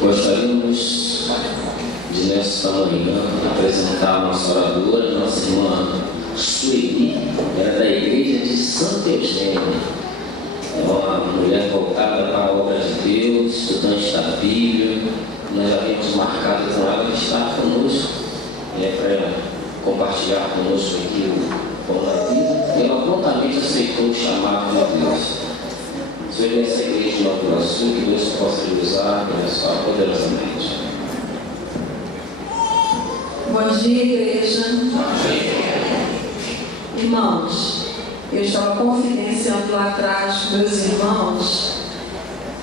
Gostaríamos de, nesta manhã, apresentar a nossa oradora, nossa irmã Sueli, ela é da igreja de Santa Eugênia. É uma mulher voltada para a obra de Deus, estudante da Bíblia. Nós já havíamos marcado com ela de estar conosco, para compartilhar conosco aqui o pão da vida, e ela prontamente aceitou o chamado de Deus. Sueli, nessa igreja de Nova Iguaçu, que Deus possa lhe usar e abençoar poderosamente. Bom dia, igreja. Irmãos, eu estava confidenciando lá atrás com meus irmãos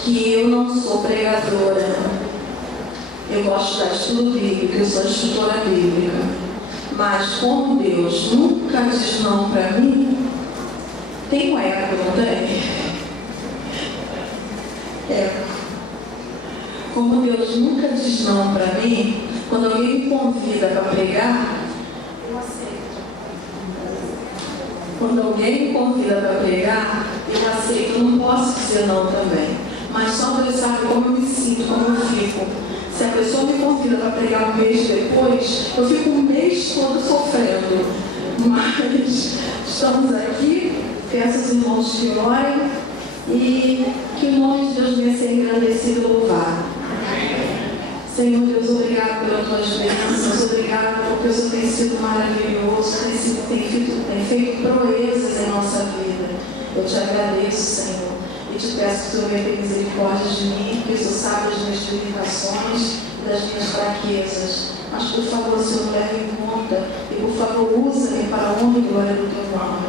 que eu não sou pregadora. Eu gosto de estudo bíblico, eu sou instrutora bíblica. Mas como Deus nunca diz não para mim, tem um eco, não tem? Como Deus nunca diz não para mim, quando alguém me convida para pregar, eu aceito. Quando alguém me convida para pregar, eu aceito. Eu não posso dizer não também. Mas só para ele saber como eu me sinto, como eu fico. Se a pessoa me convida para pregar um mês depois, eu fico um mês todo sofrendo. Mas estamos aqui, peço aos irmãos que orem, e que o nome de Deus venha ser engrandecido e louvado. Senhor Deus, obrigado pelas tuas bênçãos, obrigado porque o Senhor tem sido maravilhoso, tem feito proezas em nossa vida. Eu te agradeço, Senhor, e te peço que o Senhor venha ter misericórdia de mim, que o Senhor sabe das minhas limitações e das minhas fraquezas. Mas, por favor, Senhor, leve em conta e, por favor, usa-me para a honra e glória do teu nome.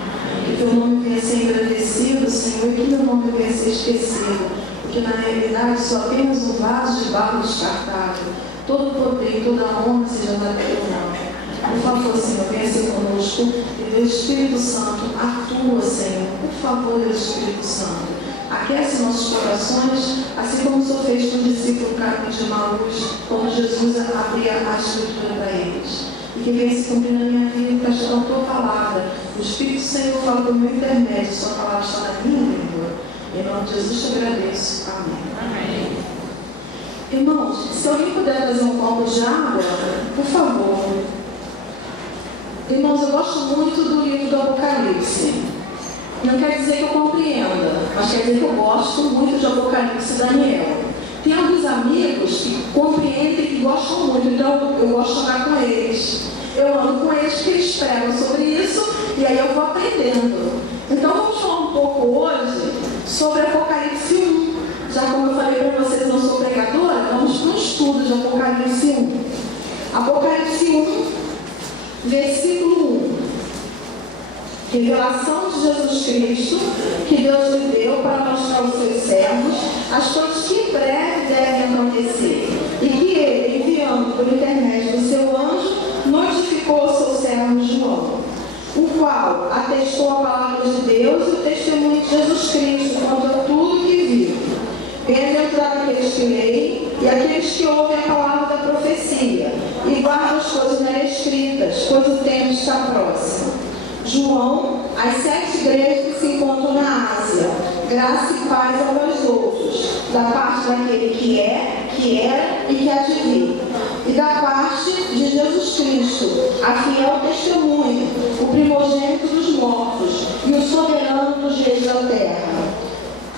Que teu nome venha ser engrandecido, Senhor, e que meu nome venha ser esquecido. Porque, na realidade, sou apenas um vaso de barro descartável. Todo o poder e toda a honra seja dada pelo nome. Por favor, Senhor, venha ser conosco e Deus Espírito Santo atua, Senhor. Por favor, Deus Espírito Santo. Aquece nossos corações, assim como o Senhor fez com o discípulo no caminho de Emaús, quando Jesus abria a escritura para eles. E que venha se cumprir na minha vida, para chegar a tua palavra. O Espírito Senhor fala pelo meu intermédio, sua palavra está na minha língua. Em nome de Jesus te agradeço. Amém. Amém. Irmãos, se alguém puder trazer um copo de água, por favor. Irmãos, eu gosto muito do livro do Apocalipse. Não quer dizer que eu compreenda, mas quer dizer que eu gosto muito de Apocalipse e Daniel. Tem alguns amigos que compreendem e gostam muito, então eu gosto de andar com eles. Eu ando com eles porque eles pregam sobre isso e aí eu vou aprendendo. Então vamos falar um pouco hoje sobre Apocalipse 1. Já como eu falei para vocês, eu não sou pregadora, vamos para um estudo de Apocalipse 1. Apocalipse 1, versículo 1. Revelação de Jesus Cristo, que Deus lhe deu para mostrar aos seus servos as coisas que em breve devem acontecer, e que ele, enviando por intermédio do seu anjo, notificou ao seu servo João, o qual atestou a palavra de Deus e o testemunho de Jesus Cristo quanto a tudo que viu. Bem-aventurado aqueles que leem e aqueles que ouvem a palavra da profecia e guardam as coisas nela escritas, pois o tempo está próximo. João, as 7 igrejas que se encontram na Ásia, graça e paz a vós outros, da parte daquele que é, que era e que há de vir, e da parte de Jesus Cristo, a fiel testemunha, o primogênito dos mortos e o soberano dos reis da terra,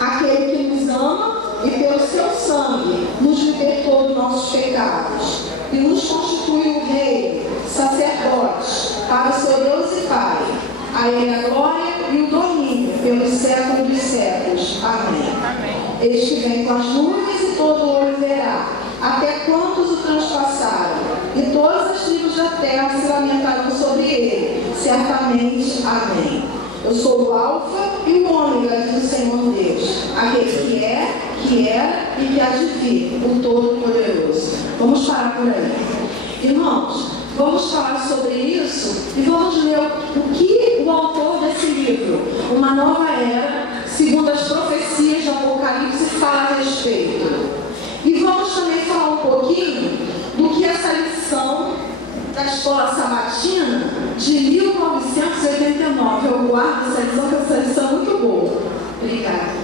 aquele que nos ama e pelo seu sangue nos libertou dos nossos pecados e nos constituiu rei, sacerdotes, para o seu Deus e Pai. A ele a glória e o domínio pelos séculos dos séculos. Amém. Amém. Eis que vem com as nuvens e todo olho verá, até quantos o transpassaram, e todas as tribos da terra se lamentarão sobre ele. Certamente. Amém. Eu sou o Alfa e o Ômega, diz o Senhor Deus, aquele que é, que era e que há de vir, o Todo-Poderoso. Vamos parar por aí. Irmãos, vamos falar sobre isso e vamos ler o que o autor desse livro, Uma Nova Era, segundo as profecias de Apocalipse, fala a respeito. E vamos também falar um pouquinho do que essa lição da Escola Sabatina de 1989. Eu guardo essa lição, porque essa lição é muito boa. Obrigada.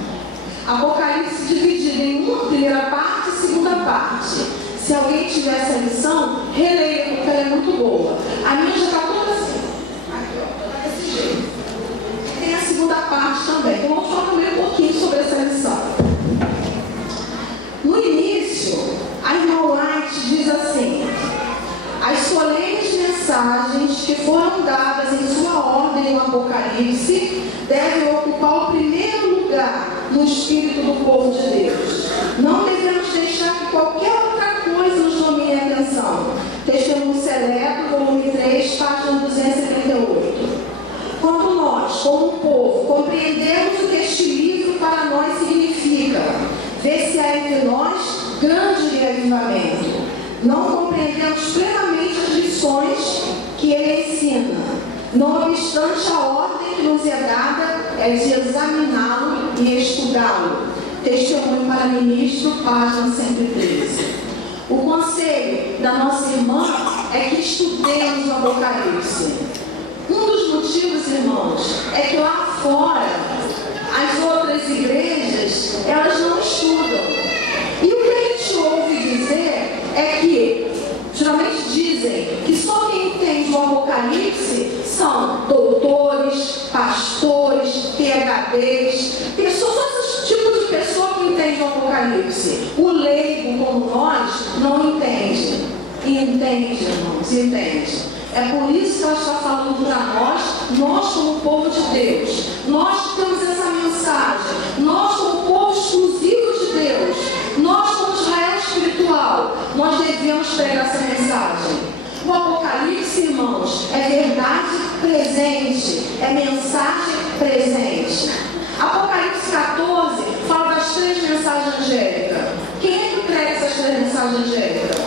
Apocalipse dividido em uma primeira parte e segunda parte. Se alguém tiver essa lição, releia, porque ela é muito boa. A minha já está toda assim. Aqui, ó, está desse jeito. E tem a segunda parte também. Então vamos falar também um pouquinho sobre essa lição. No início, a irmã White diz assim: as solenes mensagens que foram dadas em sua ordem no Apocalipse devem ocupar o primeiro lugar no espírito do povo de Deus. Não devemos deixar que qualquer outra coisa nos domine a atenção. Testemunho Seleto, volume 3, página 278. Quando nós, como um povo, compreendemos o que este livro para nós significa, vê-se há entre nós grande reavivamento. Não compreendemos plenamente as lições que ele ensina. Não obstante, a ordem que nos é dada é de examiná-lo e estudá-lo. Testemunho para ministro, página 113. O conselho da nossa irmã é que estudemos o Apocalipse. Um dos motivos, irmãos, é que lá fora, as outras igrejas, elas não estudam. E o que a gente ouve dizer é que, geralmente dizem, que só quem entende o Apocalipse são doutores, pastores, PhDs, pessoas desse o Apocalipse. O leigo, como nós, não entende. Entende, irmãos, entende. É por isso que ela está falando para nós como povo de Deus. Nós que temos essa mensagem, nós como povo exclusivo de Deus, nós como Israel espiritual, nós devemos pregar essa mensagem. O Apocalipse, irmãos, é verdade presente, é mensagem presente. Apocalipse 14 fala das 3 mensagens angélicas. Quem é que prega essas 3 mensagens angélicas?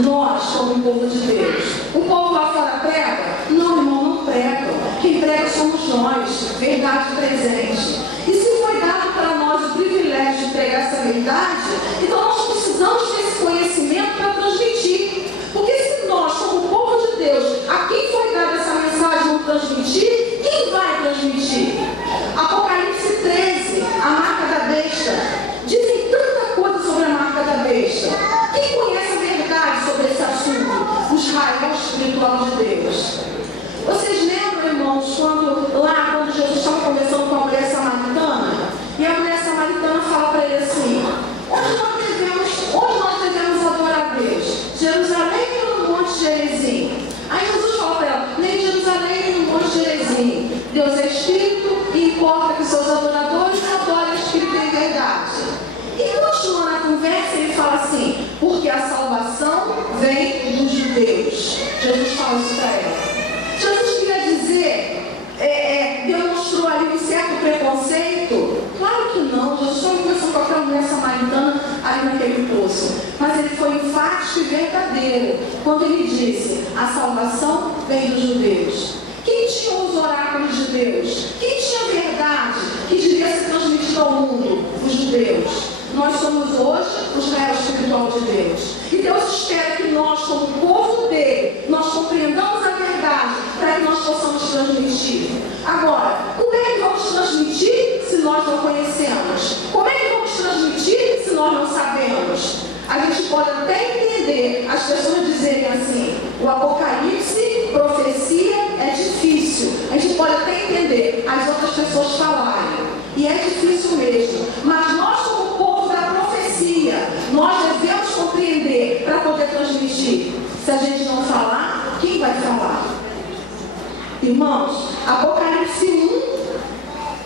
Nós, como povo de Deus. O povo lá fora prega? Não, irmão, não prega. Quem prega somos nós, verdade presente. E se foi dado para nós o privilégio de pregar essa verdade, então nós precisamos desse conhecimento para transmitir. Porque se nós, como povo de Deus, a quem foi dada essa mensagem não transmitir, quem vai transmitir? Apocalipse 13, a marca da besta. Dizem tanta coisa sobre a marca da besta. Quem conhece a verdade sobre esse assunto? O Israel espiritual de Deus. Vocês lembram, irmãos, quando Jesus estava conversando com a mulher samaritana? E a mulher samaritana fala para ele assim: onde nós devemos adorar a Deus? Jerusalém ou no Monte Gerizim? Aí Jesus fala para ela: nem Jerusalém nem no Monte Gerizim. Deus é Espírito e importa que seus adoradores adorem o Espírito em verdade. E continuando a conversa, ele fala assim: porque a salvação vem dos judeus. Jesus fala isso para ela. Jesus queria dizer, demonstrou ali um certo preconceito? Claro que não. Jesus estava conversando com aquela mulher samaritana ali naquele poço. Mas ele foi enfático e verdadeiro quando ele disse: a salvação vem dos judeus. Quem tinha os oráculos de Deus? Quem tinha a verdade que devia ser transmitida ao mundo? Os judeus. Nós somos hoje o Israel espiritual de Deus. E Deus espera que nós, como povo dele, nós compreendamos a verdade para que nós possamos transmitir. Agora, como é que vamos transmitir se nós não conhecemos? Como é que vamos transmitir se nós não sabemos? A gente pode até entender as pessoas dizerem assim: o Apocalipse, profecia, é difícil. A gente pode até entender as outras pessoas falarem. E é difícil mesmo. Mas nós, como povo da profecia, nós devemos compreender para poder transmitir. Se a gente não falar, quem vai falar? Irmãos, Apocalipse 1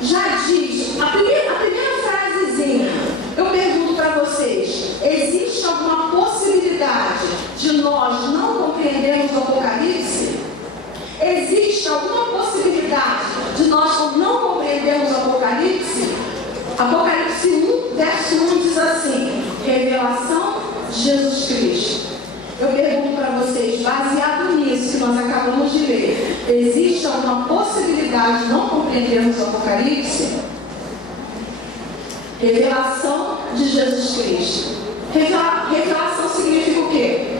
já diz, a primeira frasezinha. Eu pergunto para vocês: existe alguma possibilidade de nós não compreendermos o Apocalipse? Existe alguma possibilidade de nós não compreendermos o Apocalipse? Apocalipse 1, verso 1 diz assim: revelação de Jesus Cristo. Eu pergunto para vocês, baseado nisso que nós acabamos de ler, existe alguma possibilidade de não compreendermos o Apocalipse? Revelação de Jesus Cristo. Revelação significa o quê?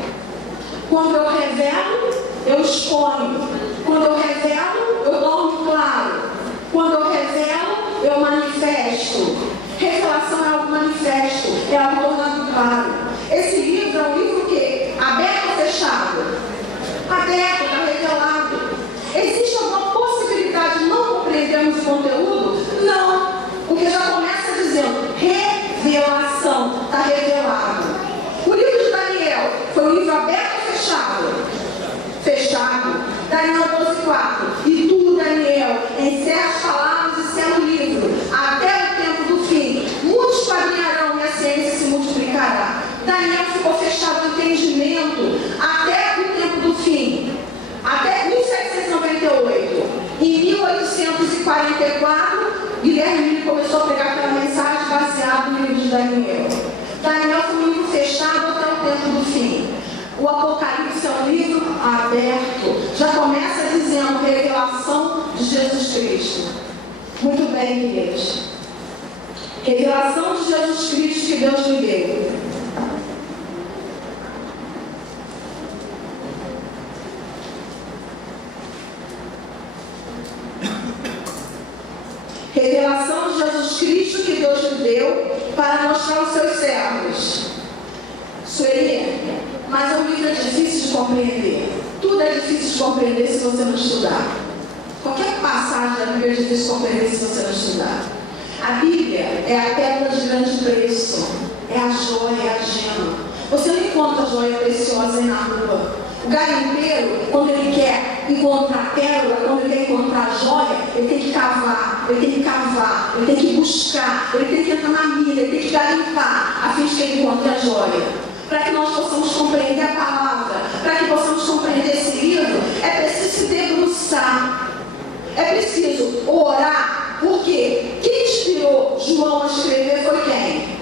Quando eu revelo, eu exponho. Quando eu revelo, eu torno claro. Quando eu revelo, eu manifesto. Revelação é algo manifesto, é algo tornado claro. Esse livro é um livro que aberto ou fechado? Aberto, está revelado. Existe alguma possibilidade de não compreendermos o conteúdo? Não, porque já começa dizendo revelação, está revelado. O livro de Daniel foi um livro aberto ou fechado? Fechado. Daniel 12:4. E tu, Daniel, encerra as palavras e sela o livro até o tempo do fim. Muitos esquadrinharão e a ciência se multiplicará. Daniel ficou fechado no entendimento até o tempo do fim. Até 1798. Em 1844, Guilherme Miller começou a pregar aquela mensagem baseada no livro de Daniel. Daniel foi um livro fechado até o tempo do fim. O Apocalipse é um livro aberto. Já começa dizendo revelação de Jesus Cristo. Muito bem, queridos. Revelação de Jesus Cristo que Deus me deu. Revelação de Jesus Cristo que Deus me deu para mostrar aos seus servos. Sueli, mas o livro é difícil de compreender. Tudo é difícil de compreender se você não estudar. Qualquer passagem da Bíblia é difícil de compreender se você não estudar. A Bíblia é a pedra de grande preço. É a joia, é a gema. Você não encontra joia preciosa aí na rua. O garimpeiro, quando ele quer encontrar pérola, quando ele quer encontrar joia, ele tem que cavar, ele tem que cavar, ele tem que buscar, ele tem que entrar na mina, ele tem que garimpar, a fim de que ele encontre a joia. Para que nós possamos compreender a palavra, para que possamos compreender esse livro, é preciso se debruçar, é preciso orar, porque quem inspirou João a escrever foi quem?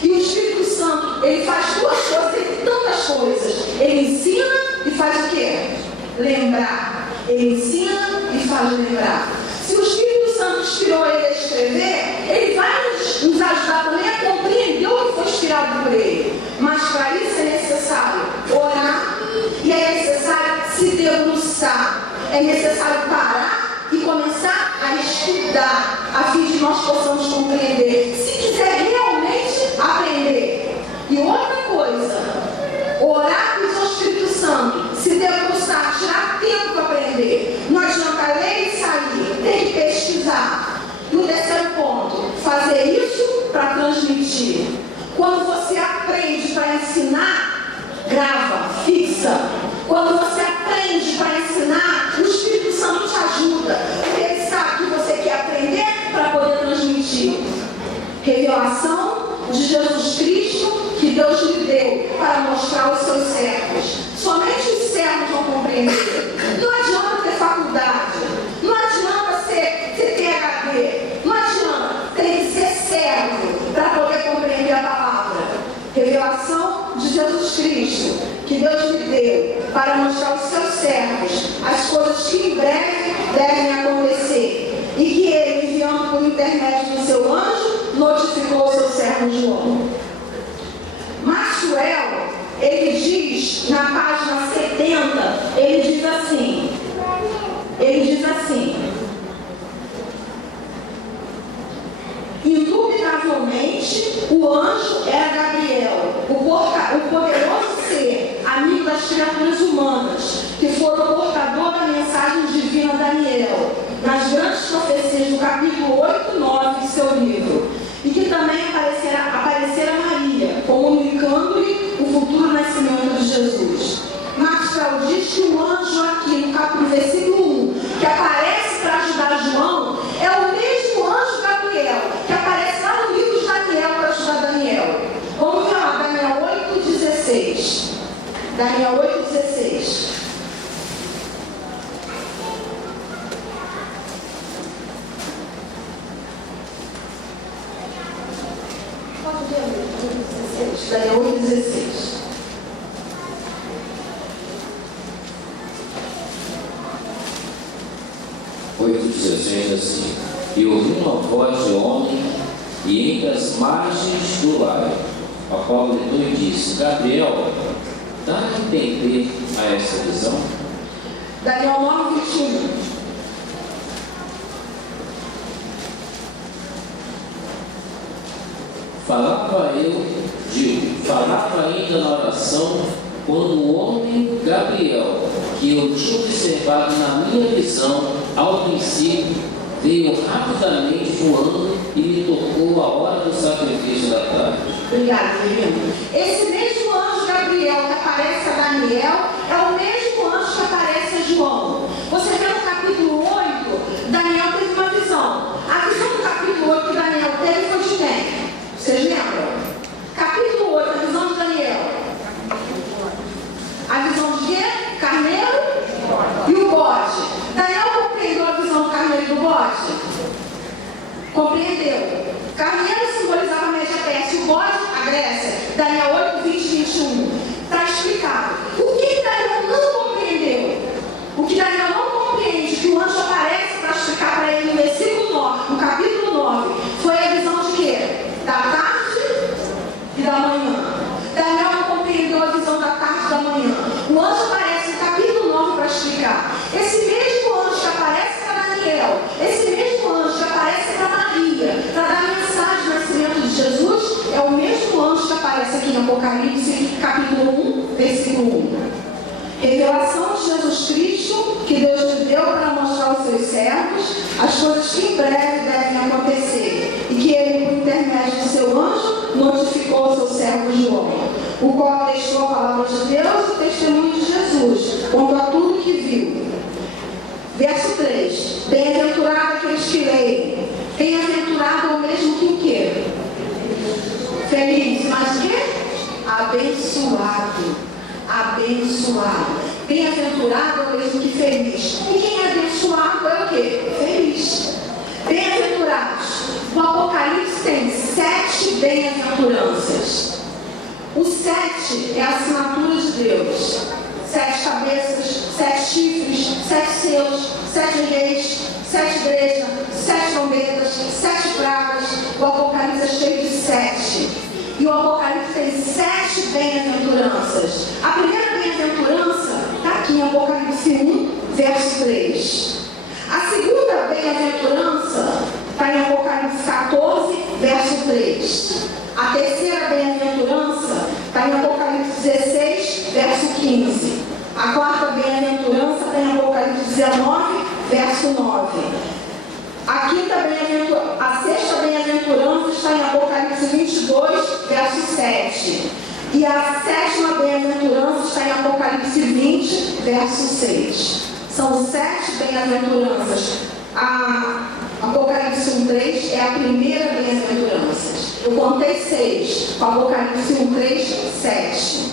E o Espírito Santo, ele faz duas coisas, ele tem tantas coisas. Ele ensina e faz o quê? Lembrar. Ele ensina e faz lembrar. Se o Espírito Santo inspirou ele a escrever, ele vai nos ajudar também a compreender o que foi inspirado por ele. Mas para isso é necessário orar e é necessário se debruçar. É necessário parar e começar a estudar, a fim de nós possamos compreender. Se quiser realmente aprender. E outra coisa, orar e pedir ao Espírito Santo, se debruçar, tirar tempo para aprender. Não adianta ler e sair, tem que pesquisar. E o terceiro ponto, fazer isso para transmitir. Quando você aprende para ensinar, grava, fixa. Quando você aprende para ensinar, o Espírito Santo te ajuda. Porque ele sabe que você quer aprender para poder transmitir. Revelação de Jesus Cristo que Deus lhe deu para mostrar aos seus servos. Somente os servos vão compreender. Não adianta ter faculdade, não adianta ser PhD, não adianta, tem que ser servo para poder compreender a palavra. Revelação de Jesus Cristo que Deus lhe deu para mostrar aos seus servos as coisas que em breve devem acontecer e que ele, enviando por intermédio do seu anjo, notificou o seu servo João. Maxwell, ele diz na página 70, ele diz assim, indubitavelmente o anjo era Gabriel, o poderoso ser, amigo das criaturas humanas, que foram portador da mensagem divina a Daniel, nas grandes profecias do capítulo 8 e 9 de seu livro, e que também aparecera a Maria, comunicando-lhe o futuro nascimento de Jesus. Maxwell diz que o anjo aqui no versículo 1, que aparece para ajudar João, é o mesmo anjo Gabriel, que aparece lá no livro de Daniel para ajudar Daniel. Vamos ver lá, Daniel 8,16. Daniel 8,16. Daniel 8,16. Assim, e ouvi uma voz de homem e entre as margens do lago, a qual gritou e disse: Gabriel, dá a entender a essa visão? Daniel 9:21. Falava ainda na oração, quando o homem Gabriel, que eu tinha observado na minha visão ao princípio, veio rapidamente voando e me tocou a hora do sacrifício da tarde. Obrigada, querido. Esse mesmo anjo Gabriel que aparece a Daniel é o mesmo anjo que aparece a João. Você vê no capítulo 8, Daniel teve uma visão. A visão do capítulo 8 que Daniel teve foi de quem? Vocês lembram? Capítulo 8, a visão de Daniel. A visão de quê? Carneiro e o bode. Daniel compreendeu a visão do carneiro e do bode? Compreendeu. Carneiro simbolizava a Média Pérsia e o bode, a Grécia. Daniel 8, 20 e 21. Está explicado. O que Daniel não compreendeu? O que Daniel não compreende, que o anjo aparece para explicar para ele no versículo 9, no capítulo 9, foi a visão de quê? Da tarde e da manhã. Daniel não compreendeu a visão da tarde e da manhã. O anjo aparece no capítulo 9 para explicar. Esse mesmo anjo que aparece para Daniel, esse mesmo anjo que aparece para Maria, para dar mensagem do nascimento de Jesus, é o mesmo anjo que aparece aqui no Apocalipse, capítulo 1, versículo 1. Revelação de Jesus Cristo, que Deus lhe deu para mostrar aos seus servos as coisas que em breve devem acontecer, e que ele, por intermédio notificou ao seu servo João, o qual atestou a palavra de Deus e o testemunho de Jesus, quanto a tudo que viu. Verso 3. Bem-aventurado aqueles que leem. Bem-aventurado é o mesmo que o quê? Feliz. Mas o quê? Abençoado. Abençoado. Bem-aventurado é o mesmo que feliz. E quem é abençoado é o quê? Feliz. Bem-aventurados. O Apocalipse tem 7 bem-aventuranças. O 7 é a assinatura de Deus. 7 cabeças, 7 chifres, 7 selos, 7 reis, 7 igrejas, 7 trombetas, 7 pragas. O Apocalipse é cheio de 7. E o Apocalipse tem 7 bem-aventuranças. A primeira bem-aventurança está aqui em Apocalipse 1, verso 3. A segunda bem-aventurança está em Apocalipse 14, verso 3. A terceira bem-aventurança está em Apocalipse 16, verso 15. A quarta bem-aventurança está em Apocalipse 19, verso 9. A sexta bem-aventurança está em Apocalipse 22, verso 7. E a sétima bem-aventurança está em Apocalipse 20, verso 6. São 7 bem-aventuranças. Apocalipse 1:3 é a primeira bem-aventurança. Eu contei 6. Apocalipse 1:3, 7.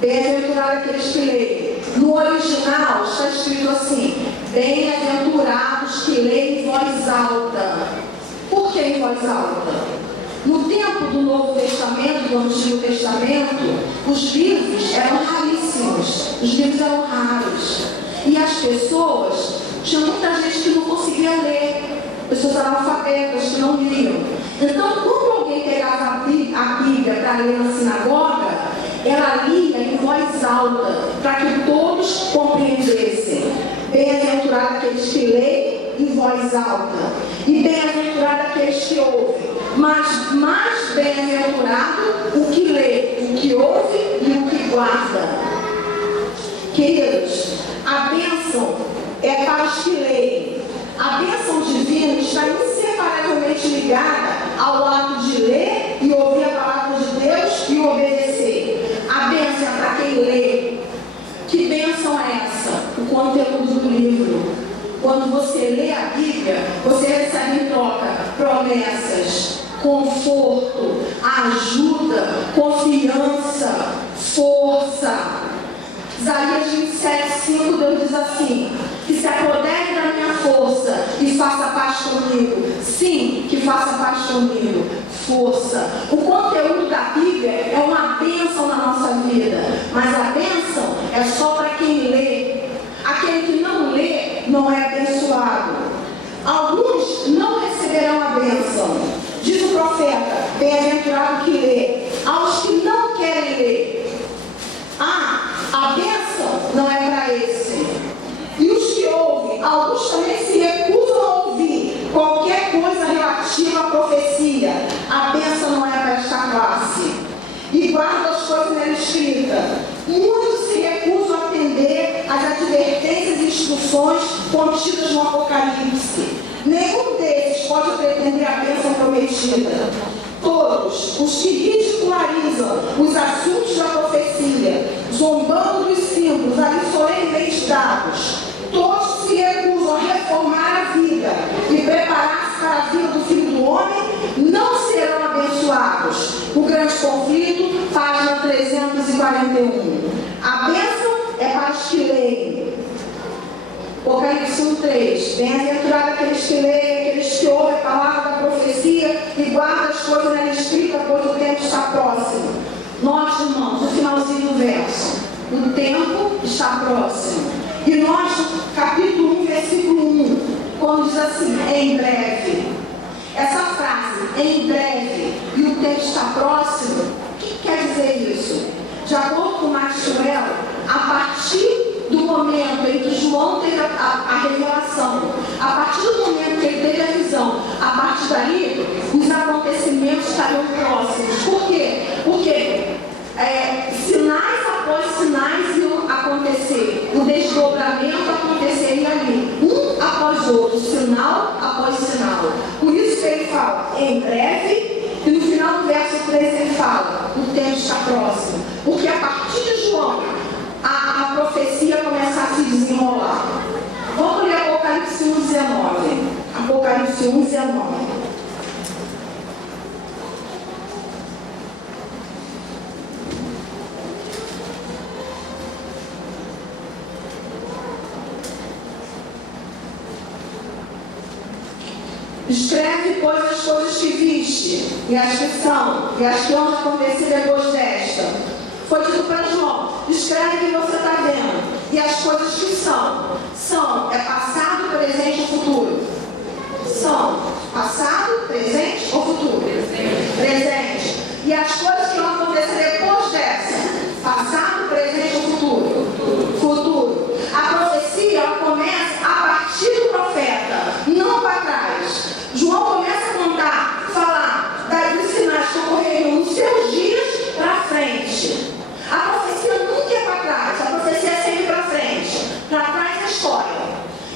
Bem-aventurado aqueles que leem. No original está escrito assim: bem-aventurados que leem em voz alta. Por que em voz alta? No tempo do Novo Testamento, do Antigo Testamento, os livros eram raríssimos, os livros eram raros. E as pessoas, tinha muita gente que não conseguia ler, pessoas analfabetas que não liam. Então, quando alguém pegava a Bíblia para ler na sinagoga, ela lia em voz alta, para que todos compreendessem. Bem-aventurado aqueles que leem em voz alta, e bem-aventurado aqueles que ouvem. Mas mais bem-aventurado o que lê, o que ouve e o que guarda. Queridos, a bênção é para os que leem. A bênção divina está inseparavelmente ligada ao ato de ler e ouvir a palavra de Deus e obedecer. A bênção é para quem lê. Que bênção é essa? O conteúdo do livro. Quando você lê a Bíblia, você recebe em troca promessas, conforto, ajuda, confiança, força. Isaías 27:5, Deus diz assim: que se apodere da minha força e faça paz comigo. Sim, que faça paz comigo. Força. O conteúdo da Bíblia é uma bênção na nossa vida, mas a bênção é só para quem lê. Aquele que não lê não é abençoado. Alguns não receberão a bênção. Diz o profeta: bem-aventurado que lê. Aos que não querem ler, a bênção não é para esse. E os que ouvem, alguns também se recusam a ouvir qualquer coisa relativa à profecia. A bênção não é para esta classe. E guardam as coisas nela escritas. Muitos se recusam a atender às advertências e instruções contidas no Apocalipse. Nenhum deles pode pretender a bênção prometida. Todos os que ridicularizam os assuntos da profecia, zombando dos símbolos ali solenemente dados, todos se recusam a reformar a vida e preparar-se para a vida do Filho do Homem, não serão abençoados. O grande conflito, página 341. A bênção é para os que leem. Apocalipse 1:3. Bem-aventurado aqueles que leem, aqueles que ouvem a palavra da profecia e guardam as coisas nela escritas, pois o tempo está próximo. Nós, irmãos, no finalzinho do verso, o tempo está próximo. E nós, capítulo 1, versículo 1, quando diz assim: em breve. Essa frase, em breve, e o tempo está próximo, o que quer dizer isso? De acordo com Maxwell, a partir do momento em que João teve a revelação, a partir do momento que ele teve a visão, a partir dali, os acontecimentos estariam próximos. Por quê? Porque sinais após sinais iam acontecer. O desdobramento aconteceria ali, um após outro, sinal após sinal. Por isso que ele fala, em breve, e no final do verso Escreve, pois, as coisas que viste, e as que são, e as que hão de acontecer depois desta. Foi dito para João: escreve o que você está vendo. E as coisas que são, é passado, presente ou futuro? São passado, presente ou futuro? Presente. E as coisas que vão acontecer depois dessa? Passado, presente ou futuro? Futuro. A profecia, ela começa a partir do profeta, não para trás. João começa a contar, falar dos sinais que ocorreriam nos seus dias para frente. A profecia nunca é para trás, a profecia é sempre para frente. Para trás é história.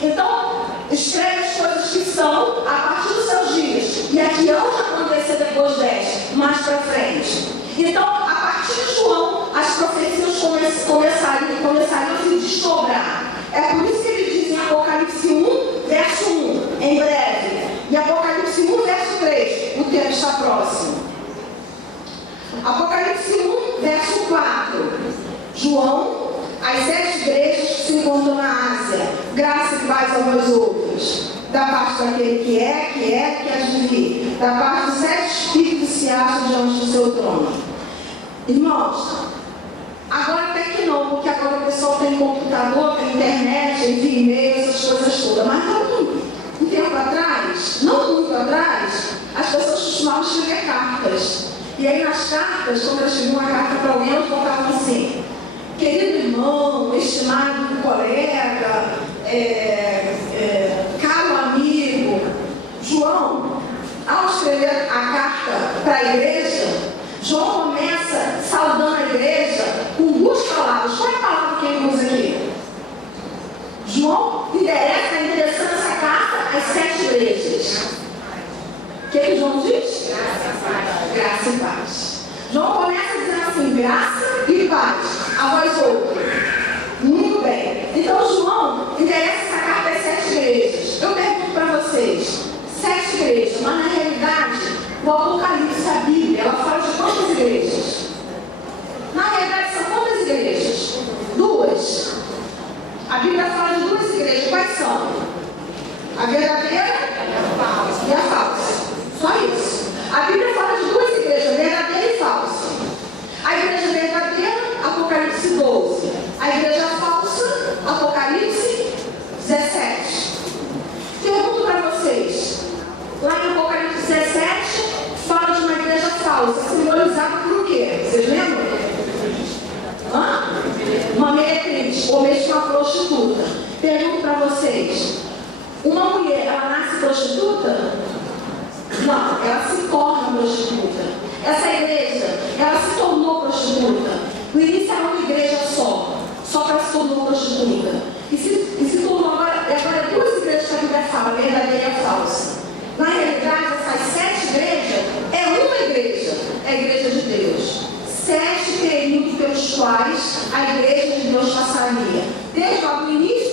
Então, escreve as coisas que são a partir dos seus dias e a que hão de acontecer depois desta, mais para frente. Então, a partir de João, as profecias começariam a se desdobrar. É por isso que ele diz em Apocalipse 1, verso 1, em breve. E Apocalipse 1, verso 3, o tempo está próximo. Apocalipse 1, verso 4. João, as 7 igrejas que se encontram na Ásia, graça e paz a vós outros. Da parte daquele que há de vir. Da parte dos 7 espíritos que se acham diante do seu trono. Irmãos, agora até que não, porque agora o pessoal tem computador, tem internet, envia e-mail, essas coisas todas. Mas um tempo atrás, não muito atrás, as pessoas costumavam escrever cartas. E aí nas cartas, quando eu escrevi uma carta para alguém, eles botavam assim: querido irmão, estimado colega, caro amigo. João, ao escrever a carta para a igreja, João começa saudando a igreja com 2 palavras. Qual é a palavra que ele usa aqui? João está interessando essa carta às 7 igrejas. O que João diz? Graça e paz. João começa dizendo assim: graça e paz a vós outros. Muito bem. Então João interessa essa carta às 7 igrejas. Eu pergunto para vocês: 7 igrejas, mas na realidade o Apocalipse, a Bíblia, ela fala de quantas igrejas? Na realidade são quantas igrejas? 2. A Bíblia fala de 2 igrejas. Quais são? A verdadeira e a falsa. Só isso. A Bíblia fala de 2 igrejas, verdadeira e falsa. A igreja verdadeira, Apocalipse 12. A igreja falsa, Apocalipse 17. Pergunto para vocês: lá em Apocalipse 17, fala de uma igreja falsa, simbolizada por o quê? Vocês lembram? Uma meretriz, ou mesmo uma prostituta. Pergunto para vocês: uma mulher, ela nasce prostituta? Não, ela se torna prostituta. Essa igreja, ela se tornou prostituta. No início era uma igreja só que ela se tornou prostituta. E se tornou agora 2 igrejas que a Bíblia fala, a verdadeira e a falsa. Na realidade, essas 7 igrejas é uma igreja, é a igreja de Deus. 7 períodos pelos quais a igreja de Deus passaria. Desde o início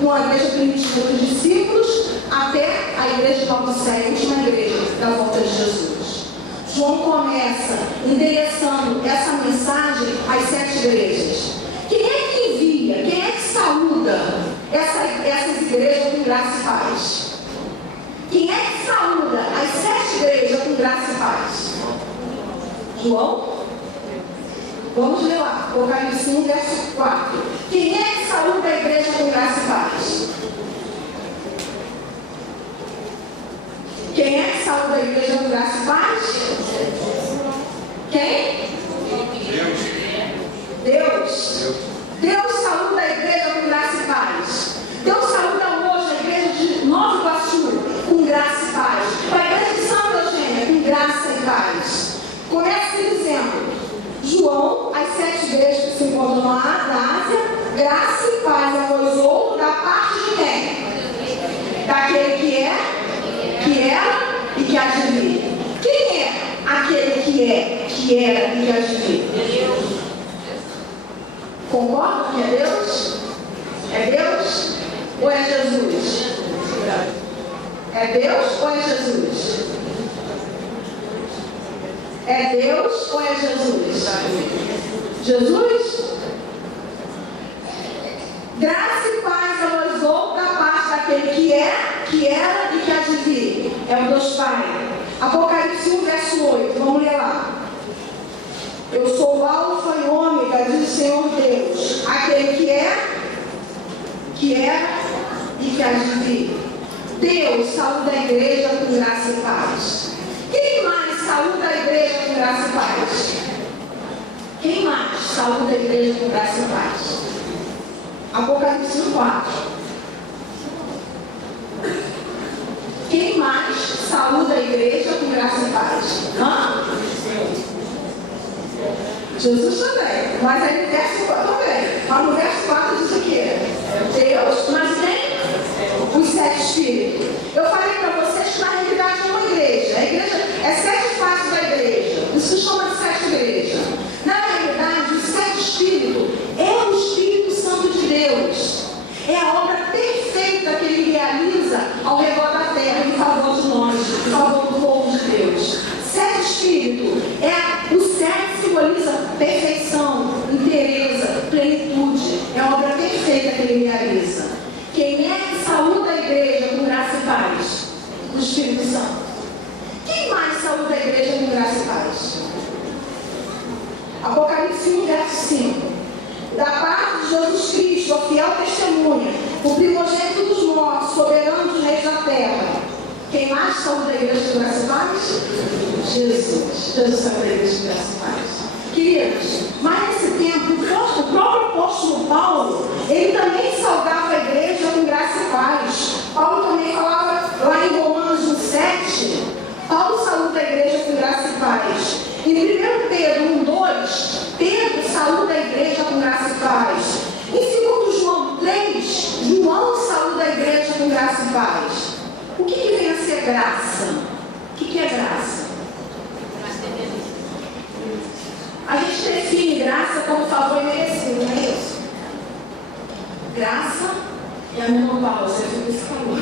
com a igreja primitiva dos discípulos, até a igreja de Laodiceia, a última igreja da volta de Jesus. João começa endereçando essa mensagem às 7 igrejas. Quem é que envia, quem é que saúda essas igrejas com graça e paz? Quem é que saúda as 7 igrejas com graça e paz? João? Vamos ler lá, Apocalipse 1, verso 4. Quem é que saúda a igreja com graça e paz? Quem é que saúda a igreja com graça e paz? Quem? Deus. Deus saúda a igreja com graça e paz. Deus saúda hoje a igreja de Nova Iguaçu com graça e paz. A igreja de Santa Eugênia com graça e paz. Começa dizendo: João, as 7 igrejas que se encontram na Ásia, graça e paz a vós outros, da parte de quem? Daquele que era e que há de vir. Quem é aquele que é, que era e que há de vir? Concorda que é Deus? É Deus ou é Jesus? É Deus ou é Jesus? É Deus ou é Jesus? Jesus? Graça e paz a nós outros da parte daquele que é, que era e que há de vir. é o Deus Pai. Apocalipse 1, verso 8, vamos ler lá. Eu sou o Alfa e Ômega, diz o Senhor Deus, aquele que é e que há de vir. Deus saúda a igreja com graça e paz. Quem mais saúda a igreja com graça e paz? Quem mais saúda a igreja com graça e paz? Apocalipse 4. Quem mais saúda a igreja com graça e paz? Jesus também. Mas aí no verso 4 também. Mas no verso 4 diz o quê? Deus, mas tem os 7 espíritos. Eu falei para vocês que na realidade é uma igreja. A igreja é 7 faces da igreja. Isso se chama de 7 igrejas. Na realidade, os 7 espíritos é o Espírito Santo de Deus. É a obra perfeita que ele realiza ao redor da terra em favor de nós, em favor do povo de Deus. 7 espíritos, o 7 simboliza perfeição, inteireza, plenitude. É a obra perfeita que ele realiza. Quem é que saúda a igreja com graça e paz? O Espírito Santo. Quem mais saúda a igreja com graça e paz? Apocalipse 1, verso 5. Da parte de Jesus Cristo, a fiel testemunha, o primogênito dos mortos, soberano dos reis da terra. Quem mais saúda a igreja com graça e paz? Jesus. Jesus saúda a igreja com graça e paz. Queridos, mas nesse tempo, o próprio apóstolo Paulo, ele também saudava a igreja com graça e paz. Paulo também falava lá em Romanos 1,7, Paulo saúda a igreja com graça e paz. Em 1 Pedro 1,2, Pedro saúda a igreja com graça e paz. Em 2 João 3, João saúda a igreja com graça e paz. O que vem a ser graça? O que é graça? A gente define graça como favor imerecido, não é isso? Graça é a mesma palavra, você fica esse calor.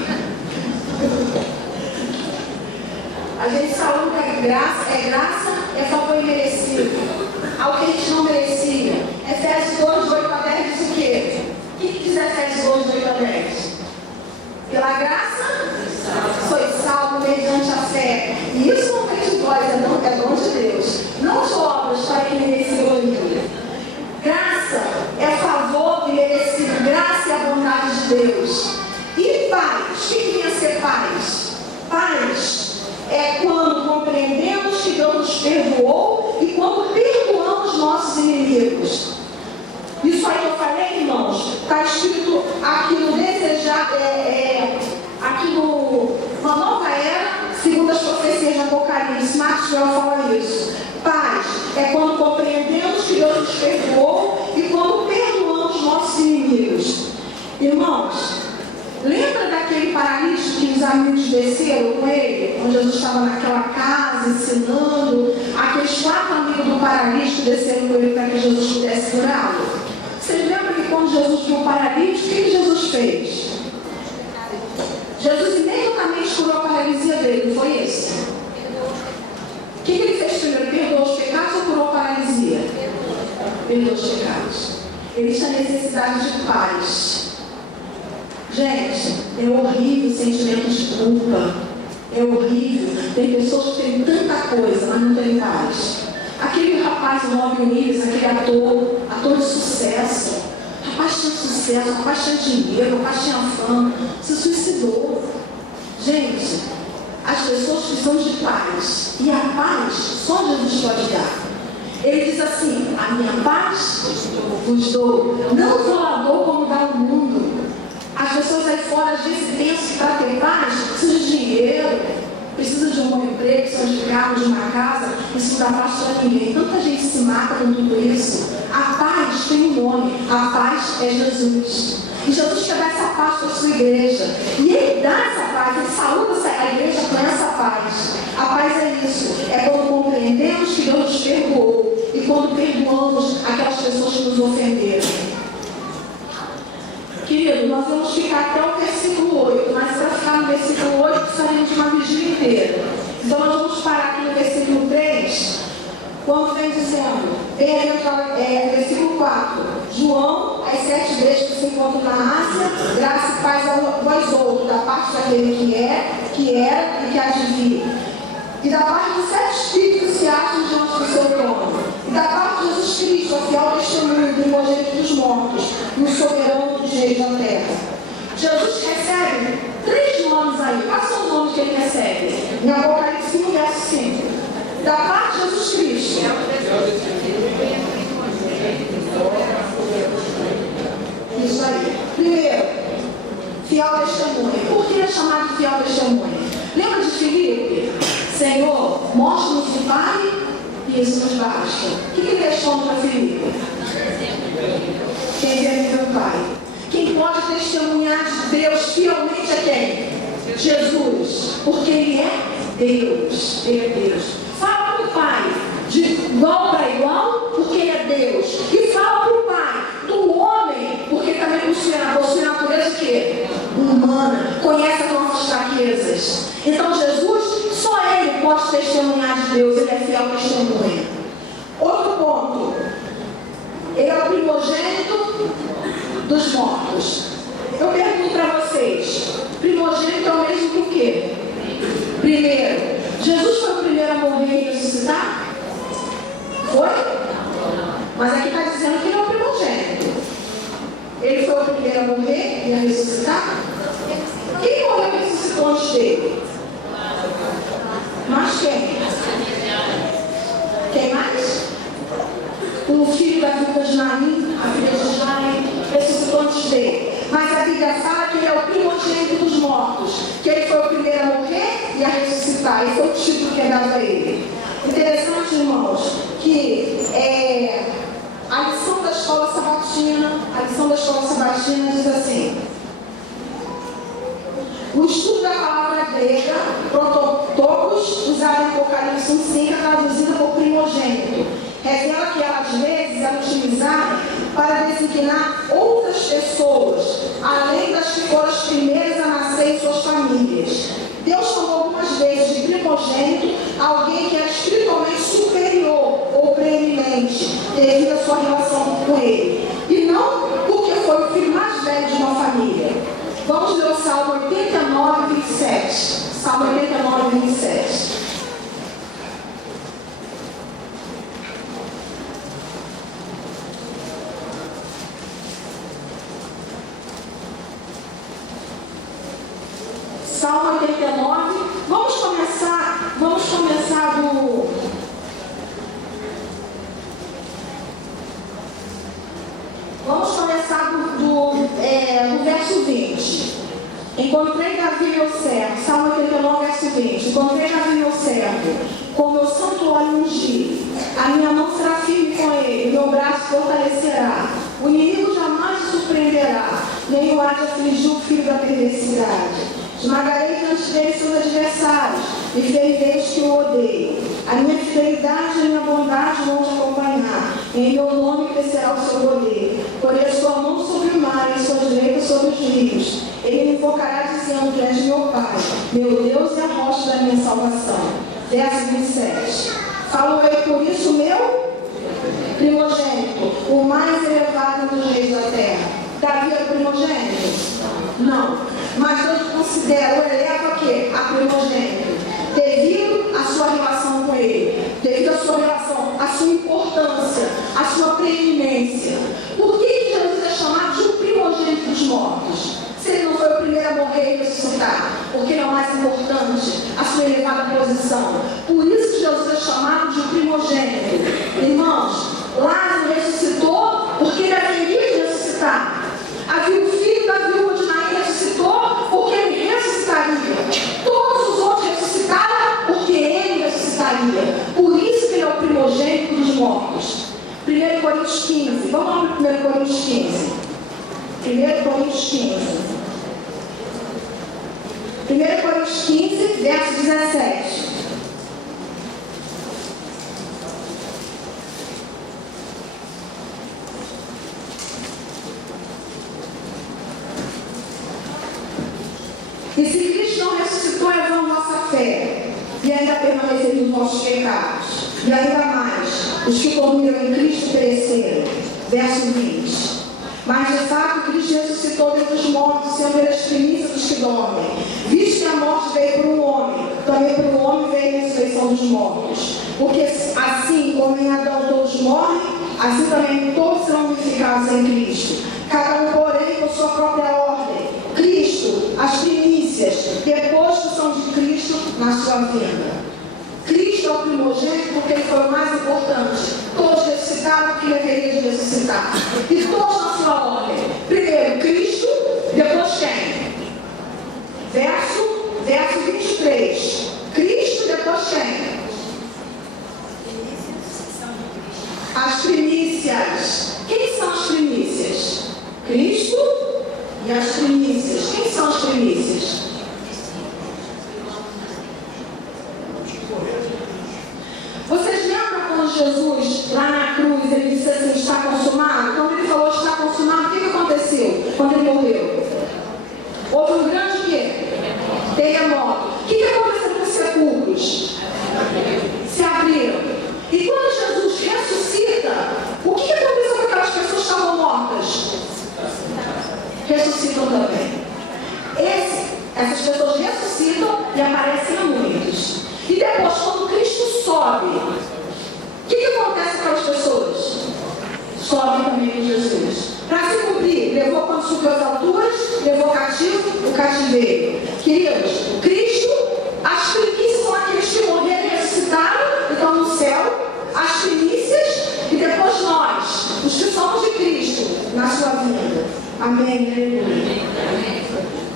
A gente saúda que graça, é favor imerecido. Algo que a gente não merecia. Efésios 2, 8 a 10 diz o quê? O que diz Efésios 2, 8 a 10? Pela graça, sois salvos mediante a fé. E isso não vem de vós, é dom de Deus. Não de obras para que merece gloria. Graça é favor merecido. Graça é a bondade de Deus. E paz. O que vem a ser paz? Paz é quando compreendemos que Deus nos perdoou e quando perdoamos nossos inimigos. Isso aí que eu falei, irmãos, está escrito aqui no desejar, aqui no Uma Nova Era, segundo as profecias de Apocalipse. Maxwell fala isso. Paz é quando compreendemos que Deus nos perdoou e quando perdoamos nossos inimigos. Irmãos, lembra daquele paralítico que os amigos desceram com ele? Quando Jesus estava naquela casa ensinando, aqueles 4 amigos do paralítico desceram com ele para que Jesus pudesse curá-lo. Vocês lembram que quando Jesus viu o paralítico, o que Jesus fez? Jesus imediatamente curou a paralisia dele, não foi esse? O que ele fez primeiro? Perdoou os pecados ou curou a paralisia? Perdoou os pecados. Ele tinha necessidade de paz. Gente, é horrível o sentimento de culpa. É horrível. Tem pessoas que têm tanta coisa, mas não têm paz. Aquele rapaz, o Robin Williams, aquele ator de sucesso. O rapaz tinha sucesso, o rapaz tinha dinheiro, o rapaz tinha fama. Se suicidou. Gente, as pessoas precisam de paz. E a paz só Jesus pode dar. Ele diz assim: a minha paz vos dou. Não vou lá dou como dá o mundo. As pessoas aí fora às vezes pensam que para ter paz precisa de dinheiro, precisa de um bom emprego, precisa de carro, de uma casa. Isso não dá paz para ninguém. Tanta gente se mata com tudo isso. A paz tem um nome. A paz é Jesus. E Jesus quer dar essa paz para a sua igreja. E Ele dá essa paz, Ele saúda a igreja com essa paz. A paz é isso. É quando compreendemos que Deus nos perdoou e quando perdoamos aquelas pessoas que nos ofenderam. Querido, nós vamos ficar até o versículo 8, mas para ficar no versículo 8 precisaremos de uma vigília inteira. Então nós vamos parar aqui no versículo 3, quando vem dizendo, versículo 4, João, as 7 vezes que o encontro na Ásia, graça e paz a vós outros, da parte daquele que era e que há de vir. E da parte dos 7 espíritos que se acham diante do seu trono. E da parte de Jesus Cristo, a fiel testemunho do primogênito dos mortos, e o soberano dos reis da terra. Jesus recebe 3 nomes aí. Quais são os nomes que ele recebe? Em Apocalipse 1, verso 5. Da parte de Jesus Cristo. Isso aí. Primeiro, fiel testemunha. Por que é chamado de fiel testemunha? Lembra de Filipe? Senhor, mostra-nos o Pai e isso nos basta. O que ele responde para Filipe? Quem vê meu Pai. Quem pode testemunhar de Deus fielmente é quem? Jesus. Porque Ele é Deus. Ele é Deus. Fala para o Pai de igual para igual, porque Ele é Deus. E fala para o Pai do homem, porque também possui a natureza de quê? Humana. Conhece as nossas fraquezas. Então Jesus, só Ele pode testemunhar de Deus. Ele é fiel testemunha. Outro ponto. Ele é o primogênito dos mortos. Eu pergunto para vocês, primogênito é o mesmo que o quê? Primeiro. Jesus foi o primeiro a morrer e ressuscitar? Foi? Mas aqui está dizendo que ele é o primogênito. Ele foi o primeiro a morrer e a ressuscitar? Quem morreu e ressuscitou antes dele? Mas quem? Quem mais? O filho da filha de Naim, a filha de Jaim, ressuscitou antes dele. Mas a Bíblia fala que ele é o primogênito dos mortos, que ele foi o primeiro a morrer e a ressuscitar. Esse foi o título que é dado a ele. Interessante, irmãos, que a lição da escola sabatina diz assim: o estudo da palavra grega, prototokos, usada em Apocalipse 1:5, é traduzida por primogênito. Revela que ela, às vezes, é utilizada para designar outras pessoas, além das que foram as primeiras a nascer em suas famílias. Deus chamou algumas vezes de primogênito alguém que é espiritualmente superior ou preeminente, devido à sua relação com ele. E não porque foi o filho mais velho de uma família. Vamos ler o Salmo 89, 27. Salmo 89, 27. Salmo 89, vamos começar do verso 20. Encontrei Davi meu servo, Salmo 89, verso 20. Encontrei Davi meu servo, com meu santuário ungido. A minha mão será firme com ele, meu braço fortalecerá. O inimigo jamais te surpreenderá, nem o há de afligir o filho da perversidade. Esmagarei diante dele seus adversários e ferirei os que o odeiam. A minha fidelidade e a minha bondade vão te acompanhar. Em meu nome crescerá o seu poder. Porei a sua mão sobre o mar e a sua direita sobre os rios. Ele me invocará dizendo que és meu Pai, meu Deus e a rocha da minha salvação. Verso 27. Falou ele por isso meu primogênito, o mais elevado dos reis da terra. Davi era o primogênito? Não. Mas Deus considera o eleva a quê? A primogênito. Devido à sua relação com ele, devido à sua relação, à sua importância, à sua preeminência. Por que Jesus é chamado de um primogênito dos mortos? Se ele não foi o primeiro a morrer e ressuscitar, porque ele é o mais importante, a sua elevada posição. Por isso que Jesus é chamado de um primogênito. Irmãos, Lázaro ressuscitou porque ele haveria de ressuscitar. Havia o filho da viúva de Naim ressuscitou porque ele ressuscitaria. Todos os outros ressuscitaram porque ele ressuscitaria. Por isso que ele é o primogênito dos mortos. 1 Coríntios 15. Vamos lá para 1 Coríntios 15. 1 Coríntios 15. 1 Coríntios 15, verso 17. E se Cristo não ressuscitou, é vã vossa fé, e ainda permaneceram os vossos pecados. E ainda mais, os que dormiram em Cristo pereceram. Verso 20. Mas de fato Cristo ressuscitou dentre os mortos, sendo ele as primícias dos que dormem. Visto que a morte veio por um homem, também por um homem veio a ressurreição dos mortos. Porque assim como em Adão todos morrem, assim também todos serão unificados em Cristo. Cada um, porém, por sua própria ordem. Cristo, as primícias, depois que são de Cristo na sua vinda. Cristo é o primogênito porque ele foi o mais importante. Todos ressuscitaram porque deveria de ressuscitar. E todos na sua ordem. Primeiro Cristo, depois quem? Verso 23. Cristo, depois quem? As primícias. Quem são as primícias? Cristo e as primícias. Quem são as primícias? Vocês lembram quando Jesus, lá na cruz, ele disse assim, está consumado? Quando ele falou está consumado, o que aconteceu quando ele morreu? Houve um grande quê? Terremoto. O que aconteceu com os sepulcros? Se abriram. E quando Jesus ressuscita, o que aconteceu com aquelas pessoas que estavam mortas? Ressuscitam também. Essas pessoas ressuscitam e aparecem a muitos. E depois, quando Cristo sobe, o que acontece com aquelas pessoas? Sobe também com Jesus. Para se cumprir, levou quando subiu às alturas, levou cativo o cativeiro. Queridos, Cristo, as primícias são aqueles que morreram e ressuscitaram, e estão no céu, as primícias, e depois nós, os que somos de Cristo, na sua vinda. Amém. Aleluia.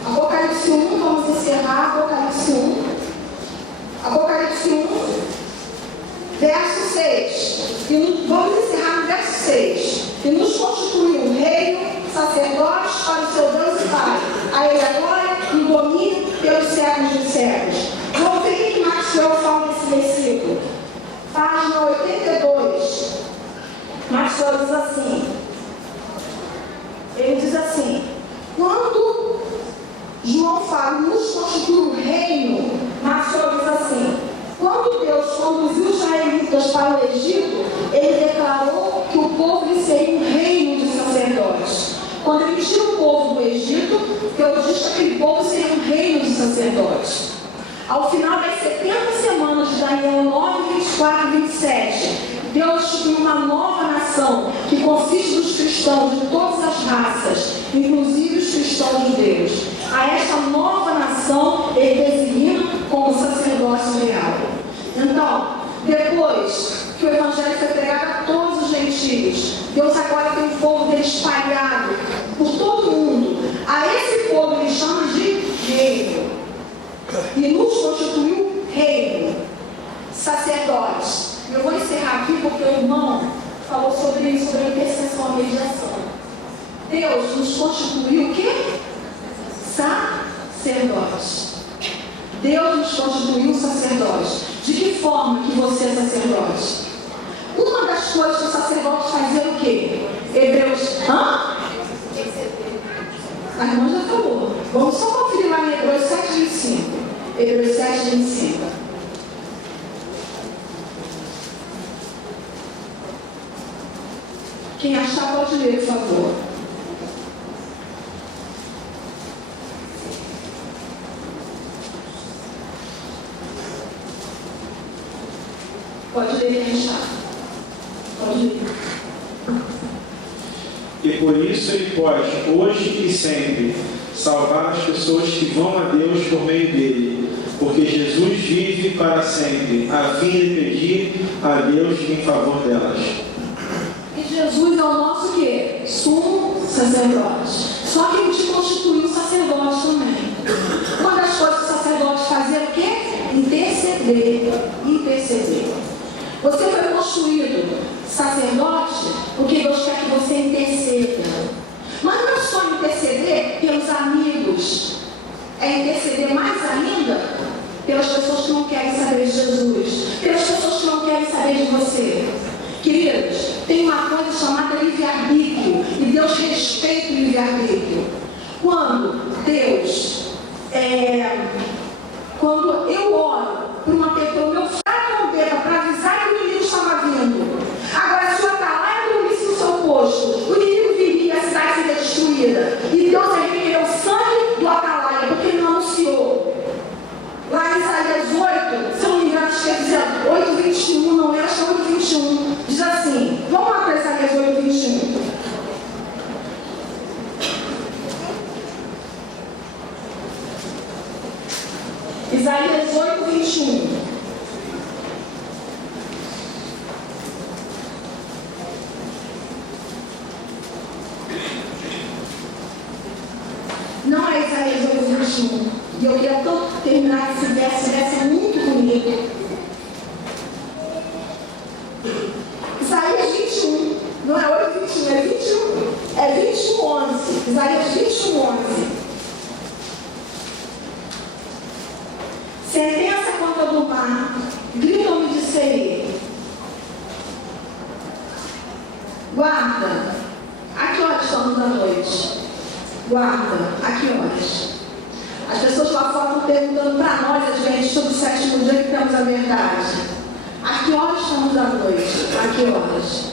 Apocalipse 1, vamos encerrar. Apocalipse 1. Apocalipse 1, verso 6. Vamos encerrar no verso 6. E nos constituiu reino, sacerdotes para o seu Deus e Pai. A ele a glória e o domínio pelos séculos dos séculos. Vamos ver o que Maxwell fala nesse versículo. Página 82. Maxwell diz assim. Ele diz assim: quando João fala, nos constituiu reino, Maxwell diz assim: quando Deus conduziu os israelitas para o Egito, ele declarou que o povo lhe seria um reino de sacerdotes. Quando ele tira o povo do Egito, Deus diz que aquele povo seria um reino de sacerdotes. Ao final das 70 semanas de Daniel 9, 24 e 27, Deus instituiu uma nova nação que consiste dos cristãos de todas as raças, inclusive os cristãos judeus. A esta nova nação ele designa como sacerdócio real. Então, depois que o evangelho foi pregado a todos os gentios, Deus agora tem um povo dele espalhado por todo o mundo. A esse povo ele chama de reino. E nos constituiu reino, sacerdotes. Eu vou encerrar aqui porque o irmão falou sobre a intercessão, a mediação. Deus nos constituiu o quê? Sacerdotes. Deus nos constituiu sacerdotes. De que forma que você é sacerdote? Uma das coisas que o sacerdote fazia o quê? Hebreus. A irmã já falou. Vamos só conferir lá em Hebreus 7, 25. Hebreus 7, 25. Quem achar pode ler, por favor. Pode ler quem achar. Pode ler. E por isso ele pode, hoje e sempre, salvar as pessoas que vão a Deus por meio dele, porque Jesus vive para sempre, a fim de pedir a Deus em favor delas. E Jesus é o nosso quê? Sumo sacerdote. Só que ele te constituiu sacerdote também. Uma das coisas que o sacerdote fazia é o quê? Interceder. Você foi constituído sacerdote porque Deus quer que você interceda. Mas não é só interceder pelos amigos, é interceder mais ainda pelas pessoas que não querem saber de Jesus, pelas pessoas que não querem saber de você. Queridos, tem uma coisa chamada livre-arbítrio, e Deus respeita o livre-arbítrio. Quando eu oro por uma pessoa, meu fraco trombeta para avisar que o inimigo estava vindo. Agora, se eu está lá e eu dormisse no seu posto, o inimigo viria, a cidade se 21. E eu queria tanto terminar esse verso é muito bonito. Isaías 21, não é 8:21, é 21. É 21:11. Isaías 21:11. Sentença contra do mar, gritam-me de Seir. Guarda, a que horas estamos da noite? Guarda, a que horas? As pessoas lá fora estão perguntando para nós, Adventistas, sobre o sétimo dia que temos a verdade. A que horas estamos da noite? A que horas?